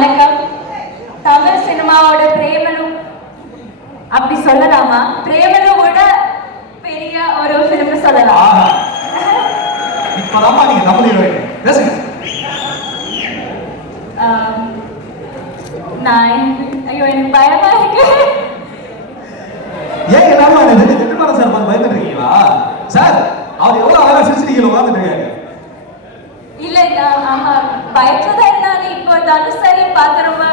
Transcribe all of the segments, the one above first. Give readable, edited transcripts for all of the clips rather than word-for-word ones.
வணக்கம். தமிழ் சினிமாவோட பிரேமலு அப்படி சொல்லலாமா? பிரேமலு விட பெரிய ஒரு ஃபிலிம் சொல்லலாம். இப்பதாம்மா நீங்க தமிழ் ஹீரோயின் பேசுங்க. ஐயோ எனக்கு பயமா இருக்கு. ஏன் எல்லாரும் திட்டமான சார் பார்த்து பயந்துட்டு இருக்கீங்களா? சார் அவர் எவ்வளவு அழகா சிரிச்சிருக்கீங்க உட்காந்துட்டு இருக்காரு. இல்ல ஆமா பயத்துல தான் இருந்தாங்க. இப்போ தனுஷ் சாரி பார்த்து ரொம்ப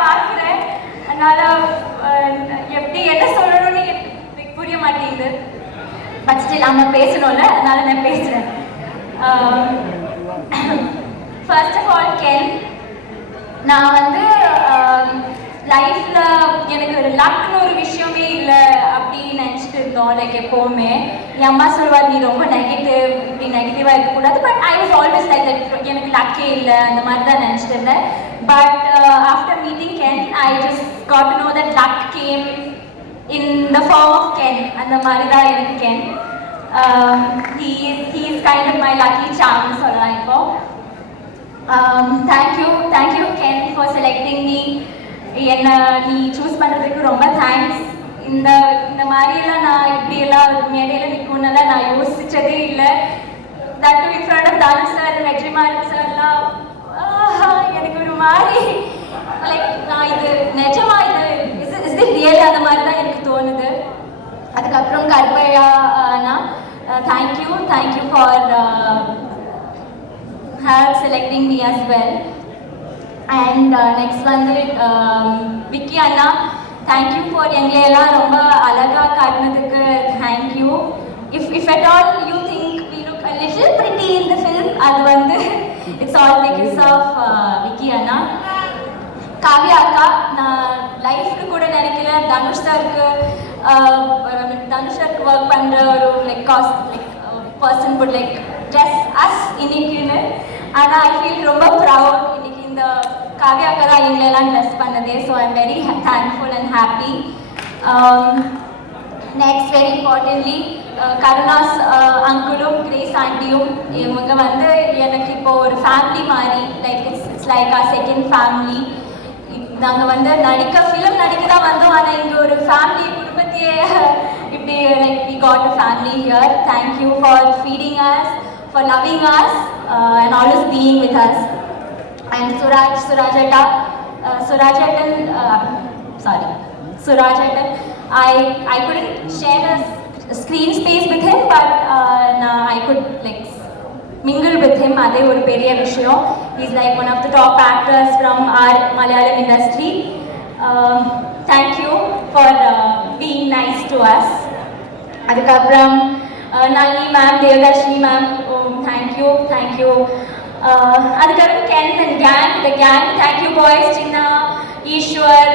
பார்க்கிறேன். அதனால எப்படி என்ன சொல்லணும்னு எனக்கு புரிய மாட்டேங்குது. பட் ஸ்டில் நம்ம பேசணும்ல, அதனால நான் பேசுறேன். ஃபர்ஸ்ட் ஆஃப் ஆல் கென், நான் வந்து லைஃப்ல எனக்கு ஒரு லக்னு ஒரு விஷயமே இல்லை அப்படின்னு நினச்சிட்டு இருந்தோம். லைக் எப்போவுமே என் அம்மா சொல்வார், நீ ரொம்ப நெகட்டிவ், இப்படி நெகட்டிவாக இருக்கக்கூடாது. But I was always like that, எனக்கு லக்கே இல்லை அந்த மாதிரி தான் நினச்சிட்டு இருந்தேன். But after meeting Ken I just got to know that luck came in the form of Ken. அந்த மாதிரி தான் எனக்கு Ken. he is kind of my lucky charm சொல்லலாம். இப்போ thank you Ken for selecting me. என்ன நீ choose பண்ணுறதுக்கு ரொம்ப தேங்க்ஸ். இந்த மாதிரியெல்லாம் நான் இப்படியெல்லாம் மேடையில் நிற்கணும்னால நான் யோசிச்சதே இல்லை. That in front of Thanu sir, Vetrimaaran சார்லாம் எனக்கு ஒரு மாதிரி லைக் நான் இது நிஜமா இது இஸ் இட் ரியல் அந்த மாதிரி தான் எனக்கு தோணுது. அதுக்கப்புறம் Karuppaiya thank you for her selecting me as well. And next வந்து விக்கி அண்ணா, thank you for எங்களையெல்லாம் ரொம்ப அழகா காட்டினதுக்கு thank you. If at all you think we look a little pretty in the film, அது வந்து it's all because of Vicky அண்ணா. காவியா அக்கா, நான் லைஃப்க்கு கூட நினைக்கல தனுஷ் சாருக்கு ஒர்க் பண்ணுற ஒரு like cost like person would like dress us இன்னைக்குன்னு. ஆனால் ஐ ஃபீல் ரொம்ப ப்ரவுட் இன்னைக்கு இந்த காவியா அக்கா தான் எங்களெல்லாம் ட்ரெஸ் பண்ணதே. So I am very thankful and happy. Next very importantly Karunas அங்குளும் கிரேஸ் ஆண்டியும், இவங்க வந்து எனக்கு இப்போ ஒரு ஃபேமிலி மாதிரி, like it's like our second family. நாங்கள் வந்து ஃபிலிம் நடிக்க தான் வந்தோம், ஆனால் இங்கே ஒரு ஃபேமிலி குடும்பத்தையே இப்படி like we got a family here. Thank you for feeding us, for loving us and always being with us. And Surajatan, I couldn't share a screen space with him, but I could like mingle with him. Adhe oru periya vishayam. He's like one of the top actors from our Malayalam industry. Thank you for being nice to us. Adukapram Nalini ma'am, Devadarshini ma'am, thank you. Adukapram Ken and the gang, thank you boys, Chinna, Ishwar,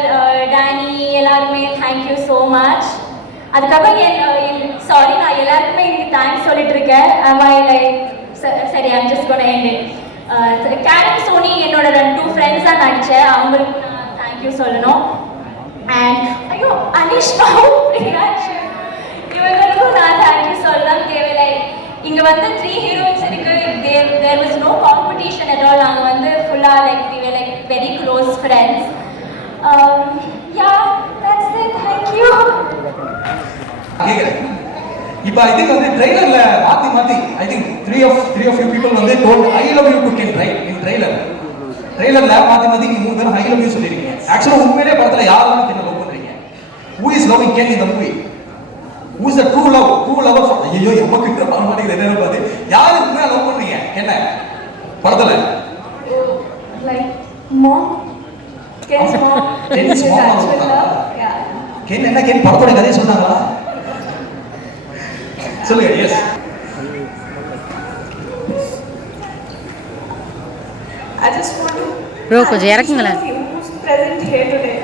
Danny, எல்லாருமே thank you so much. அதுக்கப்புறம் sorry, நான் எல்லாருக்குமே இந்த thanks சொல்லிட்டு இருக்கேன். சரி, I'm just gonna end it. Karen Soni என்னோட 2 friends தான் நடித்தேன், அவங்களுக்கு நான் தேங்க்யூ சொல்லணும். அண்ட் ஐயோ அனிஷ்மா, இவங்களுக்கும் நான் தேங்க்யூ சொல்லலாம். தேவையில்லை, இங்கே வந்து 3 ஹீரோயின்ஸ் இருக்கு. There was no competition at all. நாங்கள் வந்து ஃபுல்லாக like we were like very close friends. Yeah, that's it. Thank you. இப்போ ஐ திங்க் வந்து ட்ரெய்லர்ல மாத்தி I think three of you people வந்து told I love you to Ken right in ட்ரெய்லர்ல மாத்தி நீங்க 3 பேரும் ஐ லவ் யூ சொல்லிருக்கீங்க. ஆக்சுவலா உண்மையிலே படத்துல யாரெல்லாம் கென் லவ் பண்றீங்க? who is loving Ken in the movie? who is the true lover for ஐயோ எம்மக்கு கிட்ட பார மாட்டேங்குது என்ன பாத்து யாரு உண்மையா லவ் பண்றீங்க என்ன படத்துல? like mom, Ken's mom. Ken என்ன Ken படத்தோட கதையை சொன்னாங்களா? சொல்லுங்க. Yes, I just want to bro கொஞ்சம் இறக்குங்களே. who's present here today.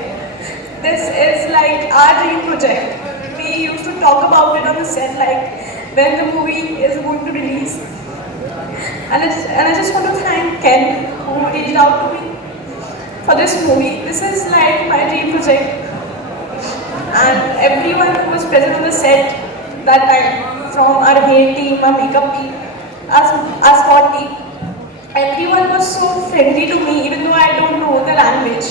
This is like our dream project. We used to talk about it on the set, like when the movie is going to release. And I just want to thank Ken who reached out to me for this movie. This is like my dream project. And everyone who was present on the set that time, from our hair team, our makeup team, our spot team, language.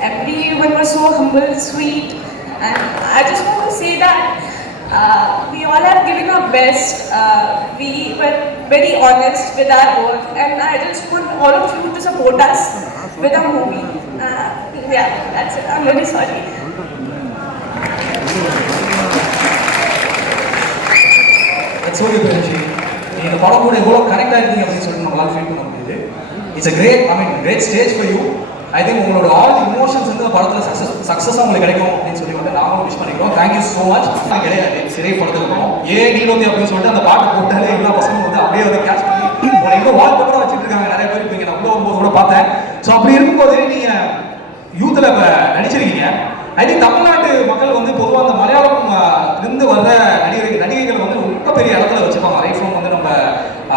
Everyone was so humble, sweet, and I just want to say that we all have given our best. We were very honest with our work, and I just want all of you to support us with our movie. Yeah, that's it. I'm very sorry. That's okay, Pranji. இந்த படம் கூட எவ்வளோ connect ஆகிருக்கீங்க அப்படின்னு சொல்லிட்டு நம்மளால feel பண்ண முடியுது. It's great stage for you. I think உங்களோட ஆல் இமோஷன்ஸ் வந்து இந்த படத்தில் சக்ஸஸாக உங்களுக்கு கிடைக்கும் அப்படின்னு சொல்லி வந்து நாங்களும் விஷ் பண்ணிக்கிறோம். Thank you so much. கிடையாது சிறை படத்துக்கு போனோம் நீலோத்தி அப்படின்னு சொல்லிட்டு அந்த பாட்டு போட்டாலே எல்லா பசங்களும் வந்து அப்படியே வந்து கேஷ் பண்ணி உங்களை எங்கே வால் பேப்பராக வச்சுட்டு இருக்காங்க நிறைய பேர். இப்போ நான் உள்ள வரும்போது கூட பார்த்தேன். ஸோ அப்படி இருக்கும்போது நீங்கள் யூத்தில் இப்போ நடிச்சிருக்கீங்க. ஐ திங்க் தமிழ்நாட்டு மக்கள் வந்து பொதுவாக அந்த மலையாளம் இருந்து வர்ற நடிகைகள் வந்து ரொம்ப பெரிய இடத்துல வச்சுப்பாங்க. ரைட் ஃப்ரம் வந்து நம்ம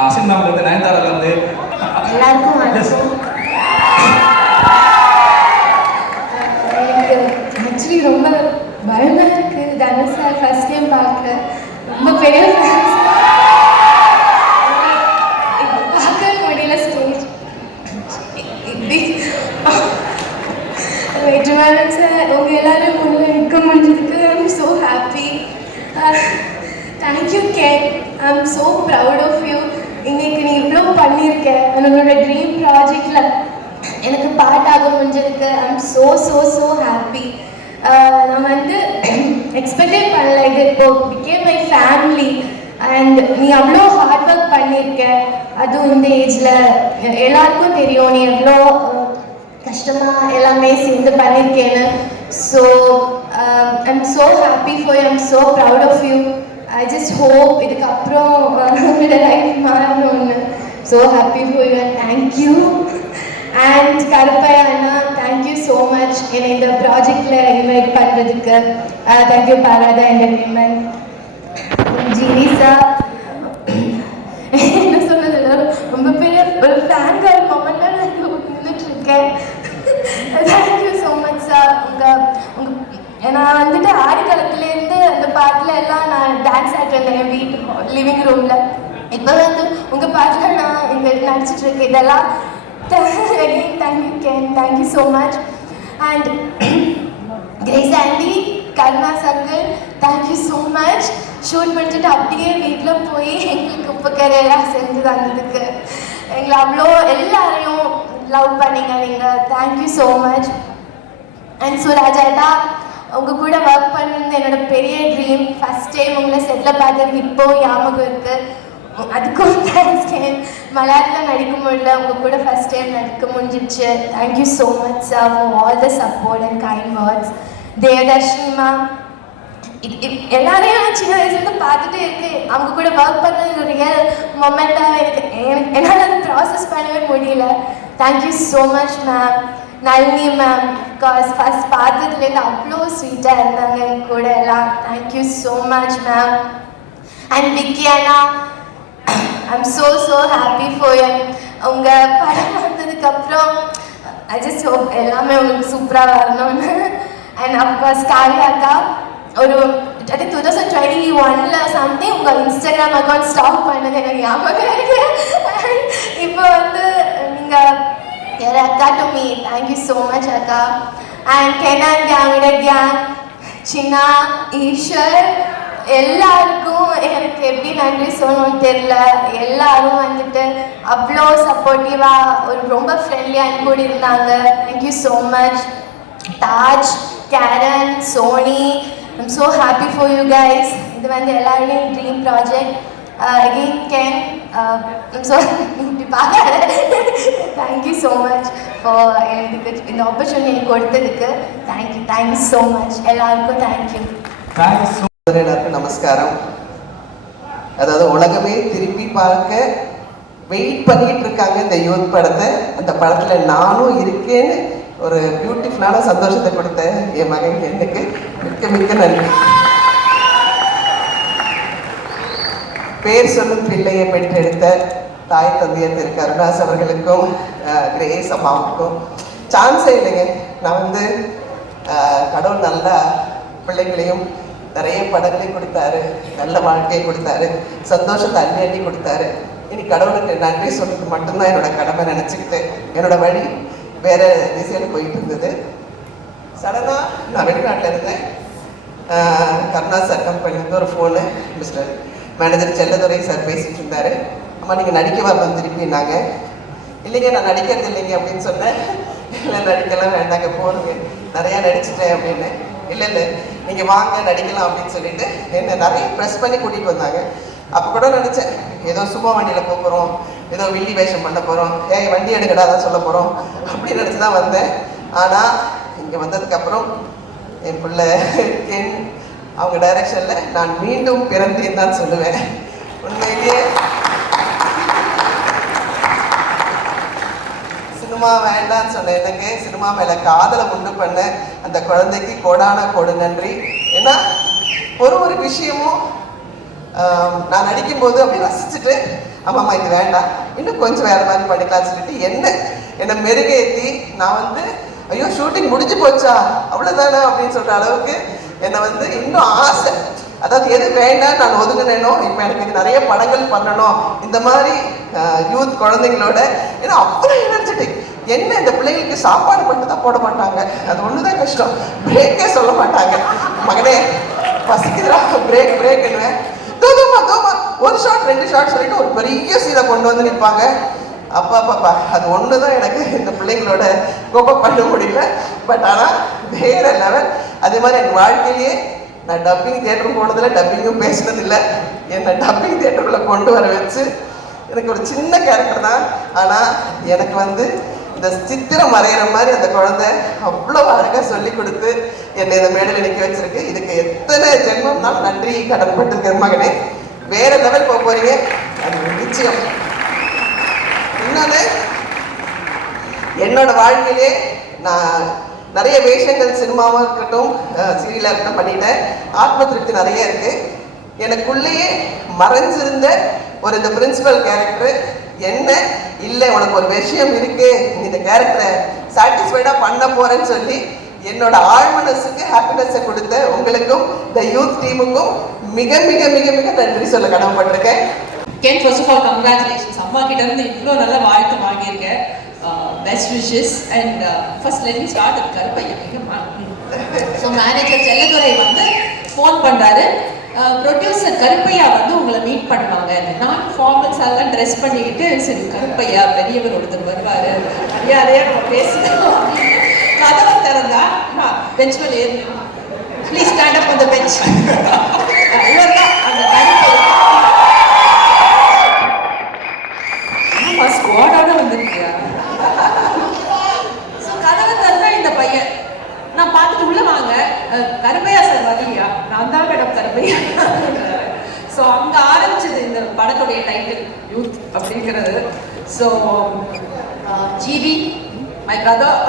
அசின் மேம்லேருந்து நயன்தாராலேருந்து எல்லாருக்கும் எனக்கு ஆக்சுவலி ரொம்ப பயமாக இருக்குது. தனுஷ் சார் ஃபர்ஸ்ட் டைம் பார்க்க ரொம்ப பெரிய ஃபேன்ஸ். பார்க்க முடியல ஸ்டேஜ் இப்படி வெற்றிமாறன் சார் உங்கள் எல்லாரும் முன்னே இருக்க முடிஞ்சதுக்கு I'm so happy. Thank you Ken. I'm so proud of you. இன்னைக்கு நீ இவ்வளோ பண்ணியிருக்க. உன்னோட ட்ரீம் ப்ராஜெக்டில் எனக்கு பாட்டாக முடிஞ்சதுக்கு I'm so so so happy. நான் வந்து எக்ஸ்பெக்டே பண்ணல. இது இப்போ பிகேம் மை ஃபேமிலி. அண்ட் நீ அவ்வளோ ஹார்ட் ஒர்க் பண்ணியிருக்க. அதுவும் இந்த ஏஜில் எல்லாருக்கும் தெரியும் நீ எவ்வளோ கஷ்டமாக எல்லாமே சேர்ந்து பண்ணியிருக்கேன்னு. So I'm so happy for you. I'm so proud of you. I just hope இதுக்கப்புறம் உங்களோட லைஃப் மாறணும்னு. So happy for you and thank you. And Karuppaiya அண்ணா தேங்க்யூ ஸோ மச் என்னை இந்த ப்ராஜெக்டில் இன்வைட் பண்ணுறதுக்கு. தேங்க்யூ பாராதா என்டர்டெயின்மெண்ட். ஜிவி சார் என்ன சொன்னதில்ல ரொம்ப பெரிய ஒரு ஃபேன் கார்டு மொமெண்ட்டாக நான் நின்றுட்டுருக்கேன். Thank you so much sir. நான் வந்துட்டு ஆடிக்காலத்துலேருந்து அந்த பாட்டில் எல்லாம் நான் டான்ஸ் ஆடிருந்தேன் என் வீட்டு லிவிங் ரூமில். இப்போ வந்து உங்கள் பாட்டில் நான் இங்கே நடிச்சிட்ருக்கேன். இதெல்லாம் again thank you can. Thank you so much. And grace aunty Karuna circle thank you so much. Shoot பண்ணிட்டு அப்படியே வீட்டில் போய் எங்களுக்கு உப்பு கரையெல்லாம் செஞ்சு தந்ததுக்கு எங்களை அவ்வளோ எல்லாரையும் லவ் பண்ணீங்க நீங்கள். Thank you so much. அண்ட் சுராஜாதா உங்கள் கூட ஒர்க் பண்ணுறது என்னோட பெரிய ட்ரீம். ஃபஸ்ட் டைம் உங்களை செட்டில் பார்த்ததுக்கு இப்போது ஞாபகம் இருக்குது. அதுக்கும் தேங்க்ஸ் கேன். மலையாளத்தில் நடிக்க முடியல, உங்கள் கூட ஃபஸ்ட் டைம் நடிக்க முடிஞ்சிச்சு. Thank you so much sir for all the support and kind words. Devadarshini ma'am எல்லாரையும் நான் சின்ன வயசுலேருந்து பார்த்துட்டே இருக்கேன். அவங்க கூட ஒர்க் பண்ணது ஒரு ரியல் மொமெண்ட்டாக எனக்கு என்னால் அதை ப்ராசஸ் பண்ணவே முடியல. Thank you so much ma'am. Nalini ma'am because first பார்த்ததுலேருந்து அவ்வளோ ஸ்வீட்டாக இருந்தாங்க என் கூட எல்லாம். Thank you so much ma'am. And Vicky அண்ணா I'm so so happy for you. உங்கள் படம் வந்ததுக்கப்புறம் ஐ ஜஸ்ட் ஹோப் எல்லாமே உங்களுக்கு சூப்பராக வரணும்னு. அண்ட் அஃப்கோர்ஸ் காளியாக்கா ஒரு ஐ திங்க் 2021 சம்திங் உங்கள் இன்ஸ்டாகிராம் அக்கௌண்ட் ஸ்டாப் பண்ணது எனக்கு ஞாபகம் இருக்கு. இப்போ வந்து நீங்கள் You're Akka to me. Thank you so much, Akka. And Kenan gang, Red gang, China, Ishwar எல்லாருக்கும் எனக்கு எப்படி நன்றி சொல்லணும்னு தெரியல. எல்லாரும் வந்துட்டு அவ்வளோ சப்போர்ட்டிவாக ஒரு ரொம்ப ஃப்ரெண்ட்லியாக என் கூட இருந்தாங்க. Thank you so much. Taj, Karen, Soni I'm so happy for you guys. இது வந்து எல்லாருடையும் dream project. Again Ken, I'm so இப்படி பார்க்காத. தேங்க்யூ ஸோ மச் ஃபார் எனக்கு இந்த ஆப்பர்ச்சுனிட்டி கொடுத்ததுக்கு. தேங்க்யூ ஸோ மச் எல்லாருக்கும். தேங்க்யூ. எல்லாருக்கும் நமஸ்காரம். அதாவது உலகமே திருப்பி பார்க்க வெயிட் பண்ணிட்டு இருக்காங்க இந்த யூத் படத்தை. அந்த படத்தில் நானும் இருக்கேன்னு ஒரு பியூட்டிஃபுல்லான சந்தோஷத்தை கொடுத்த என் மகன் எனக்கு மிக்க மிக்க நன்றி. பேர் சொல்லும் பிள்ளையை பெற்றெடுத்த தாய் தந்தையர் திரு கருணாஸ் அவர்களுக்கும் கிரேஸ் அம்மாவுக்கும் சான்ஸே இல்லைங்க. நான் வந்து கடவுள் நல்லா பிள்ளைகளையும் நிறைய படங்களையும் கொடுத்தாரு, நல்ல வாழ்க்கையை கொடுத்தாரு, சந்தோஷத்தை அள்ளி அள்ளி கொடுத்தாரு. இனி கடவுளுக்கு நன்றி சொல்றது மட்டும்தான் என்னோட கடமை நினச்சிக்கிட்டு என்னோட வழி வேறு திசையில் போயிட்டு இருந்தது. சடனாக நான் வெளிநாட்டில் இருந்தேன். கருணா சார் கம்பெனிலேருந்து ஒரு phone, mister manager Chelladurai sir பேசிகிட்டு இருந்தார். அம்மா நீங்கள் நடிக்க வரணும் திருப்பினாங்க. இல்லைங்க நான் நடிக்கிறது இல்லைங்க அப்படின்னு சொன்னேன். இல்லை நடிக்கலாம் வேண்டாங்க, போடுங்க, நிறையா நடிச்சிட்டேன் அப்படின்னு. இல்லை இல்லை நீங்கள் வாங்க நடிக்கலாம் அப்படின்னு சொல்லிட்டு என்னை நிறைய ப்ரெஸ் பண்ணி கூட்டிகிட்டு வந்தாங்க. அப்போ கூட நினச்சேன் ஏதோ சும்மா வண்டியில் போக போகிறோம், ஏதோ வில்லி வேஷம் பண்ண போகிறோம், ஏய் வண்டி எடுக்கடா தான் சொல்ல போகிறோம் அப்படின்னு நினச்சி தான் வந்தேன். ஆனால் இங்கே வந்ததுக்கப்புறம் என் பிள்ளை கென் அவங்க டைரக்ஷனில் நான் மீண்டும் பிறந்தேன் தான் சொல்லுவேன். உண்மையிலேயே சினிமா வேண்டான்னு சொன்ன எனக்கு சினிமா மேலே காதலை உண்டு பண்ண அந்த குழந்தைக்கு கோடான கோடு நன்றி. ஏன்னா ஒரு விஷயமும் நான் நடிக்கும்போது அப்படி ரசிச்சுட்டு ஆமாம்மா இது வேண்டாம், இன்னும் கொஞ்சம் வேறு மாதிரி பண்ணிக்கலாம்னு சொல்லிட்டு என்னை மெருகேற்றி நான் வந்து ஐயோ ஷூட்டிங் முடிஞ்சு போச்சா அவ்வளோதானே அப்படின்னு சொல்கிற அளவுக்கு என்னை வந்து இன்னும் ஆசை, அதாவது எது வேண்டாம் நான் ஒதுங்கினேனோ இப்போ எனக்கு இது நிறைய படங்கள் பண்ணணும் இந்த மாதிரி யூத் குழந்தைங்களோட. ஏன்னா அவ்வளோ எனர்ஜெட்டிக். என்ன இந்த பிள்ளைங்களுக்கு சாப்பாடு மட்டும் தான் போட மாட்டாங்க, அது ஒன்று தான் கஷ்டம், பிரேக்கே சொல்ல மாட்டாங்க. மகனே பசிக்குதுரா பிரேக் பிரேக்குன்னு தோமா ஒரு ஷாட் 2 ஷாட் சொல்லிட்டு ஒரு பெரிய சீனை கொண்டு வந்து நிற்பாங்க. அப்பா அது ஒன்று தான் எனக்கு இந்த பிள்ளைங்களோட கோப்பை பண்ண முடியல. பட் ஆனால் வேற லெவல். அதே மாதிரி என் வாழ்க்கையிலேயே நான் டப்பிங் தியேட்டரும் போனதில்லை, டப்பிங்கும் பேசினதில்லை. என்னை டப்பிங் தியேட்டருக்குள்ளே கொண்டு வர வச்சு எனக்கு ஒரு சின்ன கேரக்டர் தான், ஆனால் எனக்கு வந்து இந்த சித்திரம் வரைகிற மாதிரி அந்த குழந்தை அவ்வளோ அழகாக சொல்லி கொடுத்து என்னை இந்த மேடையில் நிற்க வச்சிருக்கு. இதுக்கு எத்தனை ஜென்மம் தான் நன்றி கடன் பட்டிருக்கிற மகனே. வேற லெவல் போக போறீங்க, அது நிச்சயம். இன்னொன்று என்னோட வாழ்க்கையிலே நான் நிறைய வேஷங்கள் சினிமாவாக இருக்கட்டும் சீரியலாக இருக்கட்டும் பண்ணிட்டேன். ஆத்ம திருப்தி நிறைய இருக்கு. எனக்குள்ளேயே மறைஞ்சிருந்த ஒரு இந்த பிரின்சிபல் கேரக்டர் என்ன இல்லை உனக்கு ஒரு விஷயம் இருக்கு, நீ இந்த கேரக்டரை சாட்டிஸ்ஃபைடாக பண்ண போறேன்னு சொல்லி என்னோட ஆழ்மனசுக்கு ஹாப்பினஸை கொடுத்த உங்களுக்கும் இந்த யூத் டீமுக்கும் மிக மிக மிக மிக நன்றி சொல்ல கடமைப்பட்டிருக்கேன். Ken, first of all, congratulations. அம்மா கிட்ட இருந்து இவ்வளோ நல்ல வாழ்த்து வாங்கியிருக்கேன். Best wishes. And first let me start with Karuppaiya. So manager Chelladurai வந்து ஃபோன் பண்ணுறாரு, ப்ரொடியூசர் கருப்பையா வந்து உங்களை மீட் பண்ணுவாங்க. நான் ஃபார்மல்ஸ் எல்லாம் ட்ரெஸ் பண்ணிக்கிட்டு சரி கருப்பையா பெரியவர் ஒருத்தர் வருவார், மரியாதையாக நம்ம பேசணும். கதவை திறந்தா பெஞ்ச் மேலே ஏறி ப்ளீஸ் ஸ்டாண்ட் அப் அந்த பெஞ்ச். இவர் தான் அந்த கருப்பையா. ஆமா ஸ்குவாடோட வந்திருக்கியா? ஸோ கதவை திறந்தா இந்த பையன் நான் பார்த்துட்டு உள்ள வாங்க, கருப்பையா சார் வரலையா? நான் தான் மேடம் கருப்பையா. ஸோ அங்கே ஆரம்பிச்சது இந்த படத்துடைய டைட்டில் யூத் அப்படிங்கிறது. So GV my brother,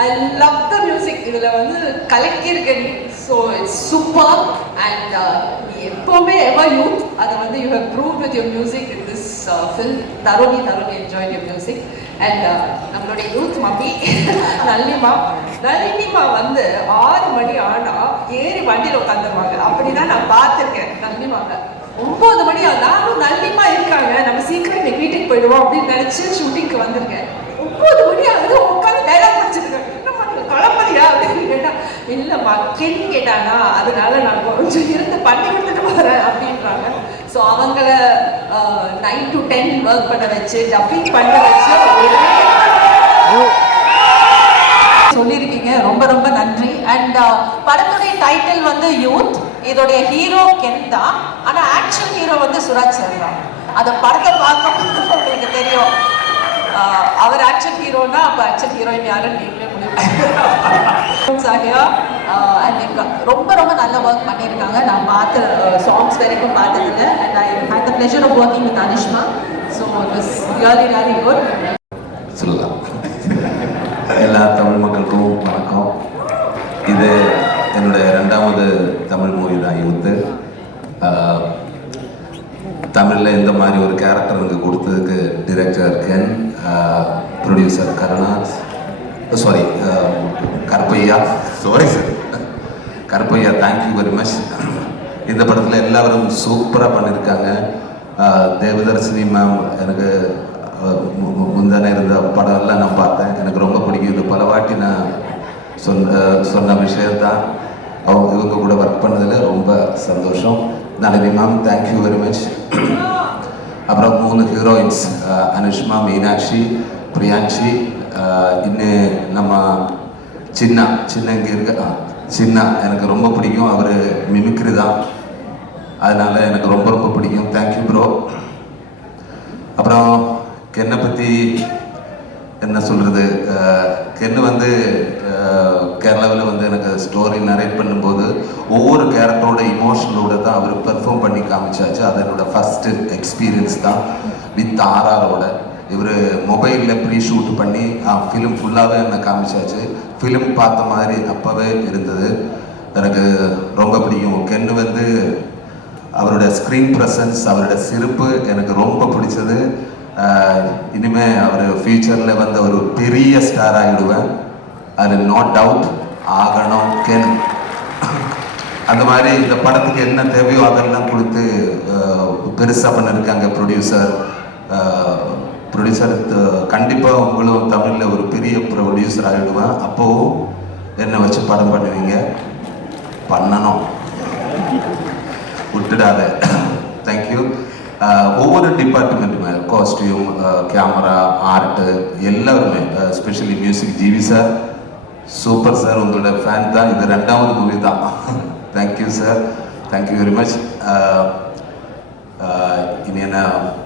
I love the music. இதில் வந்து கலக்கியிருக்க நீ. So it's super. அண்ட் எப்போவுமே எவர் யூத் அதை வந்து you have proved with your music in this film. Dharani enjoy your music. And நம்மளுடைய யூத் மம்மி நளினிமா வந்து 6 மணி ஆனால் ஏறி வண்டியில் உட்காந்துருவாங்க. அப்படிதான் நான் பார்த்துருக்கேன் நளினிமாவை. 9 மணி நானும் நளினிமா இருக்காங்க, நம்ம சீக்கிரம் இன்னைக்கு வீட்டுக்கு போயிடுவோம் அப்படின்னு நினச்சி ஷூட்டிங்க்கு வந்திருக்கேன். 9 மணி ஆகுது உட்காந்து டைலாக் படிச்சிருக்கேன். என்னம்மா நீங்கள் கிளம்புறியா அப்படின்னு கேட்டா, இல்லைம்மா கேள்வி கேட்டானா அதனால நான் கொஞ்சம் இருந்து பண்ணி கொடுத்துட்டு வரேன் அப்படின்றாங்க. ஸோ அவங்கள 9 to 10 ஒர்க் பண்ண வச்சு டப்பிங் பண்ண வச்சு சொல்லியிருக்கீங்க. ரொம்ப ரொம்ப நன்றி. அண்ட் படத்துடைய டைட்டில் வந்து யூத். இதோடைய ஹீரோ கென் தான், ஆனால் ஆக்ஷன் ஹீரோ வந்து சுராஜ் சார் தான். அந்த படத்தை பார்க்கும்போது உங்களுக்கு தெரியும் அவர் ஆக்ஷன் ஹீரோனா அப்போ ஆக்ஷன் ஹீரோயின் யாருன்னு நீங்களே முடிவு. ரொம்ப ரொம்ப நல்ல ஒர்க் பண்ணியிருக்காங்க. நான் பார்த்து சாங்ஸ் வரைக்கும் பார்த்ததில்லை. And I had the pleasure of working with Anishma. So it was really really good. சொல்லலாம். எல்லா தமிழ் மக்களுக்கும் வணக்கம். இது என்னுடைய 2வது தமிழ் மூவி தான் யூத்து. தமிழில் இந்த மாதிரி ஒரு கேரக்டர் எனக்கு கொடுத்ததுக்கு director Ken, producer Karuna, sorry Karuppaiya, sorry sir Karuppaiya, thank you very much. இந்த படத்தில் எல்லாரும் சூப்பராக பண்ணியிருக்காங்க. தேவதர்ஷினி மேம் எனக்கு முந்தானே இருந்த படம் எல்லாம் நான் பார்த்தேன். எனக்கு ரொம்ப சொன்ன விஷயத்தான். இவங்க கூட ஒர்க் பண்ணதில் ரொம்ப சந்தோஷம். Nalini ma'am, thank you very much. அப்புறம் 3 ஹீரோயின்ஸ், அனுஷ்மா, மீனாட்சி, பிரியான்சி, இன்னும் நம்ம சின்ன இங்கே இருக்க சின்ன எனக்கு ரொம்ப பிடிக்கும். அவர் மிமிக்ரி தான், அதனால எனக்கு ரொம்ப ரொம்ப பிடிக்கும். Thank you bro. அப்புறம் கென்னை பற்றி என்ன சொல்கிறது, கென்னு வந்து கேரளாவில் வந்து எனக்கு ஸ்டோரி நரேட் பண்ணும்போது ஒவ்வொரு கேரக்டரோட இமோஷனோட தான் அவர் பெர்ஃபார்ம் பண்ணி காமிச்சாச்சு. அது என்னோட ஃபஸ்ட்டு எக்ஸ்பீரியன்ஸ் தான் வித் ஆர்ஆரோட. இவர் மொபைலில் ப்ரீ ஷூட் பண்ணி ஃபிலிம் ஃபுல்லாகவே என்னை காமிச்சாச்சு. ஃபிலிம் பார்த்த மாதிரி அப்போவே இருந்தது. எனக்கு ரொம்ப பிடிக்கும். கென்னு வந்து அவரோட ஸ்க்ரீன் ப்ரெசன்ஸ், அவரோட சிரிப்பு எனக்கு ரொம்ப பிடிச்சது. இனிமேல் அவர் ஃபியூச்சரில் வந்து ஒரு பெரிய ஸ்டார் ஆகிடுவேன், அது நோ டவுட். ஆகணும் கென். அந்த மாதிரி இந்த படத்துக்கு என்ன தேவையோ அதெல்லாம் கொடுத்து பெருசாக பண்ணியிருக்காங்க ப்ரொடியூசர். கண்டிப்பாக உங்களும் தமிழில் ஒரு பெரிய ப்ரொடியூசர் ஆகிடுவேன். அப்போது என்னை வச்சு படம் பண்ணுவீங்க, பண்ணணும், விட்டுடாத. தேங்க்யூ. ஒவ்வொரு டிபார்ட்மெண்ட்டுமே, காஸ்டியூம், கேமரா, ஆர்ட்டு, எல்லாருமே, specially music, GV sir super sir, உங்களோட ஃபேன் தான். இது 2வது மூவி தான். Thank you sir, thank you very much. இனி என்ன,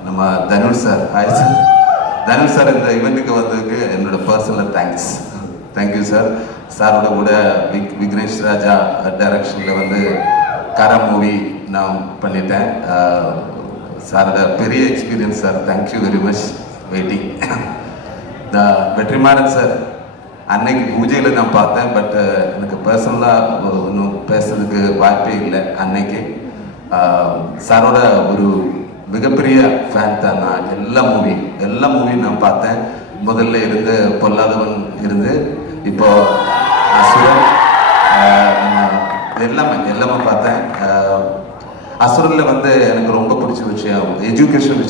நம்ம Dhanush sir. Hi sir. Dhanush sir இந்த இவெண்ட்டுக்கு வந்ததுக்கு என்னோட பர்சனல் தேங்க்ஸ். Thank you sir. சாரோட கூட விக்னேஷ் ராஜா டைரக்ஷனில் வந்து கரம் மூவி நான் பண்ணிட்டேன். சாரோட பெரிய experience sir. Thank you very much. Waiting. Vetrimaaran sir அன்னைக்கு பூஜையில் நான் பார்த்தேன், பட் எனக்கு பர்சனலாக ஒன்றும் பேசுறதுக்கு வாய்ப்பே இல்லை. அன்னைக்கு சாரோட ஒரு மிகப்பெரிய ஃபேன் தான் நான். எல்லா மூவியும் நான் பார்த்தேன். முதல்ல இருந்து பொல்லாதவன் இருந்து இப்போ அசுரன், எல்லாமே பார்த்தேன். அசுரனில் வந்து எனக்கு ரொம்ப பிடிச்ச விஷயம் எஜுகேஷன்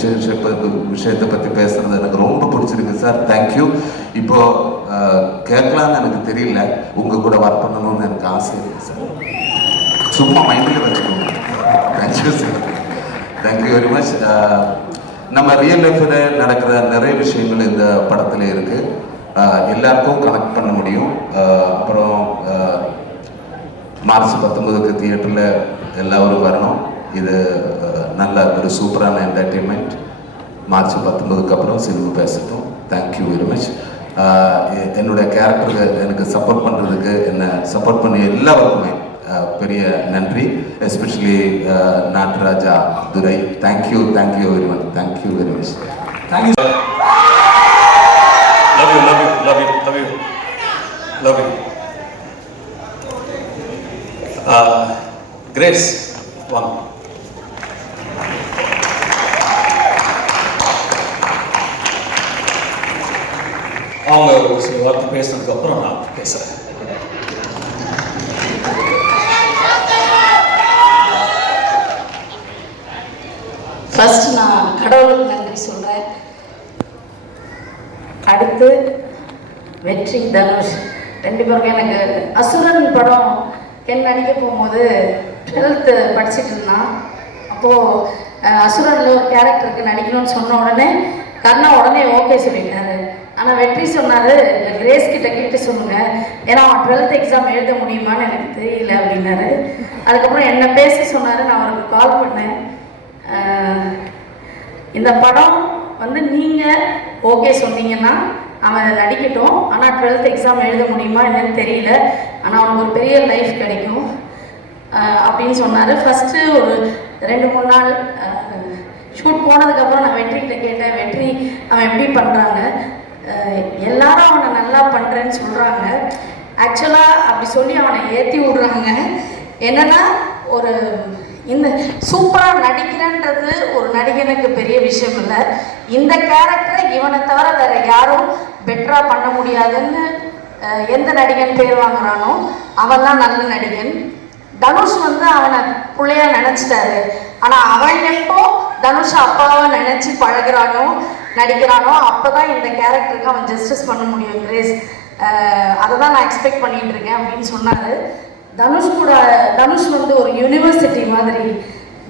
விஷயத்தை பற்றி பேசுறது எனக்கு ரொம்ப பிடிச்சிருக்கு சார். தேங்க்யூ. இப்போ கேட்கலான்னு எனக்கு தெரியல, உங்கள் கூட ஒர்க் பண்ணணும்னு எனக்கு ஆசை இருக்குது சார். சும்மா மைண்டில் வச்சுக்கோங்க. Thank you sir. Thank you very much. நம்ம ரியல் லைஃப்பில் நடக்கிற நிறைய விஷயங்கள் இந்த படத்தில் இருக்குது. எல்லாருக்கும் கனெக்ட் பண்ண முடியும். அப்புறம் மார்ச் 19க்கு தியேட்டரில் எல்லாரும் வரணும். இது நல்ல ஒரு சூப்பரான என்டர்டெயின்மெண்ட். மார்ச் 19க்கு அப்புறம் சினிமா பேசட்டும். Thank you very much. என்னுடைய கேரக்டருக்கு எனக்கு சப்போர்ட் பண்ணுறதுக்கு, என்னை சப்போர்ட் பண்ணி எல்லாருக்குமே பெரிய நன்றி. Especially Nataraja, Durai. Thank you very much. Thank you very much. Thank you sir. Love you. Grace வாங்க. அவங்க ஒரு சில வார்த்தை பேசினதுக்கு அப்புறம் நான் பேசுறேன். ஃபர்ஸ்ட் நான் கடவுளுக்கு நன்றி சொல்கிறேன். அடுத்து வெற்றி, தனுஷ் 2 பேருக்கும். எனக்கு அசுரன் படம் கென் நடிக்க போகும்போது 12th படிச்சுட்டு இருந்தான். அப்போது அசுரனில் ஒரு கேரக்டருக்கு நடிக்கணும்னு சொன்ன உடனே கர்ணா உடனே ஓகே சொல்லிட்டாரு. ஆனால் வெற்றி சொன்னார், கிரேஸ் கிட்ட கேட்டு சொல்லுங்க, ஏன்னா அவன் 12th எக்ஸாம் எழுத முடியுமான்னு எனக்கு தெரியல அப்படின்னாரு. அதுக்கப்புறம் என்னை பேச சொன்னார். நான் அவருக்கு கால் பண்ணேன். இந்த படம் வந்து நீங்கள் ஓகே சொன்னீங்கன்னா அவன் நடிக்கட்டும், ஆனால் 12th எக்ஸாம் எழுத முடியுமா என்னன்னு தெரியல, ஆனால் அவனுக்கு ஒரு பெரிய லைஃப் கிடைக்கும் அப்படின்னு சொன்னார். ஃபஸ்ட்டு ஒரு 2-3 நாள் ஷூட் போனதுக்கப்புறம் நான் வெற்றிகிட்ட கேட்டேன், வெற்றி அவன் எப்படி பண்ணுறாங்க, எல்லாரும் அவனை நல்லா பண்ணுறேன்னு சொல்கிறாங்க. ஆக்சுவலாக அப்படி சொல்லி அவனை ஏற்றி விடுறாங்க. என்னென்னா ஒரு இந்த சூப்பராக நடிக்கிறன்றது ஒரு நடிகனுக்கு பெரிய விஷயம் இல்லை. இந்த கேரக்டரை இவனை தவிர வேறு யாரும் பெட்டராக பண்ண முடியாதுன்னு எந்த நடிகன் பேர் வாங்குறானோ அவன்லாம் நல்ல நடிகன். தனுஷ் வந்து அவனை பிள்ளையா நினச்சிட்டாரு. ஆனால் அவன் எப்போ தனுஷ் அப்பாவை நினச்சி பழகிறானோ நடிக்கிறானோ அப்போ தான் இந்த கேரக்டருக்கு அவன் ஜஸ்டிஸ் பண்ண முடியும். கிரேஸ் அதை தான் நான் எக்ஸ்பெக்ட் பண்ணிட்டு இருக்கேன் அப்படின்னு சொன்னார். தனுஷ் வந்து ஒரு யூனிவர்சிட்டி மாதிரி.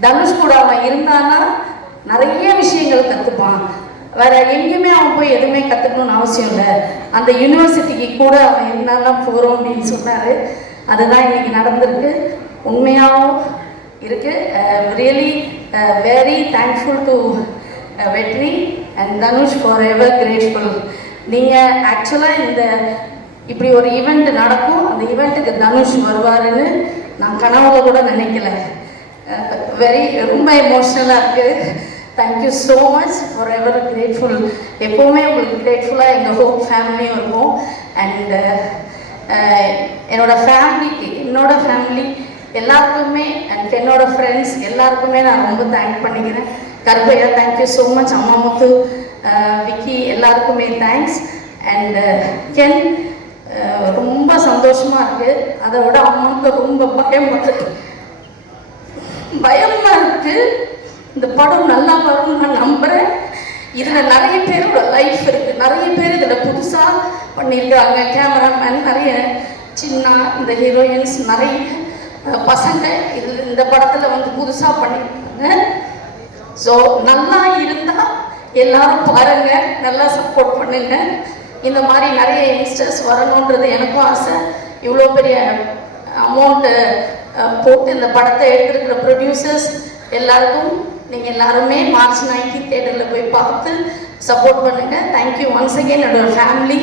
தனுஷ் கூட அவன் இருந்தான்னா நிறைய விஷயங்கள் கற்றுப்பான். வேற எங்கேயுமே அவன் போய் எதுவுமே கற்றுக்கணும்னு அவசியம் இல்லை. அந்த யூனிவர்சிட்டிக்கு கூட அவன் இருந்தான்னா போகிறோம் அப்படின்னு சொன்னார். அதுதான் இன்னைக்கு நடந்திருக்கு. உண்மையாகவும் இருக்குது. ரியலி வெரி தேங்க்ஃபுல் டு வெற்றி and Dhanush for ever grateful. நீங்கள் ஆக்சுவலாக இப்படி ஒரு ஈவெண்ட் நடக்கும், அந்த ஈவெண்ட்டுக்கு தனுஷ் வருவாருன்னு நான் கனவுல கூட நினைக்கல. ரொம்ப எமோஷ்னலாக இருக்குது. Thank you so much for ever grateful. எப்போவுமே உங்களுக்கு கிரேட்ஃபுல்லாக எங்கள் ஹோப் ஃபேமிலியும் இருக்கும். அண்ட் என்னோட ஃபேமிலி எல்லாருக்குமே அண்ட் என்னோட ஃப்ரெண்ட்ஸ் எல்லாருக்குமே நான் ரொம்ப தேங்க் பண்ணிக்கிறேன். Karuppaiya thank you so much. அம்மா முத்து, விக்கி எல்லாருக்குமே தேங்க்ஸ். அண்ட் கென் ரொம்ப சந்தோஷமாக இருக்குது. அதை விட அம்மாவுக்கு ரொம்ப பயமாக இருக்குது. இந்த படம் நல்லா வரும்னு நான் நம்புகிறேன். இதில் நிறைய பேரோட லைஃப் இருக்குது. நிறைய பேர் இதில் புதுசாக பண்ணியிருக்காங்க. கேமராமேன், நிறைய சின்ன இந்த ஹீரோயின்ஸ், நிறைய பசங்க இந்த படத்தில் வந்து புதுசாக பண்ணியிருக்காங்க. ஸோ நல்லா இருந்தால் எல்லாரும் பாருங்கள், நல்லா சப்போர்ட் பண்ணுங்க. இந்த மாதிரி நிறைய யங்ஸ்டர்ஸ் வரணுன்றது எனக்கும் ஆசை. இவ்வளோ பெரிய அமௌண்ட்டு போட்டு இந்த படத்தை எடுத்துருக்கிற ப்ரொடியூசர்ஸ் எல்லாருக்கும் நீங்கள் எல்லாருமே மார்ச் 19 தேட்டரில் போய் பார்த்து சப்போர்ட் பண்ணுங்கள். Thank you once again. என்னோட ஃபேமிலி,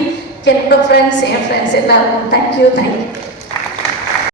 என்னோட ஃப்ரெண்ட்ஸ், என் ஃப்ரெண்ட்ஸ் எல்லாருக்கும் தேங்க்யூ.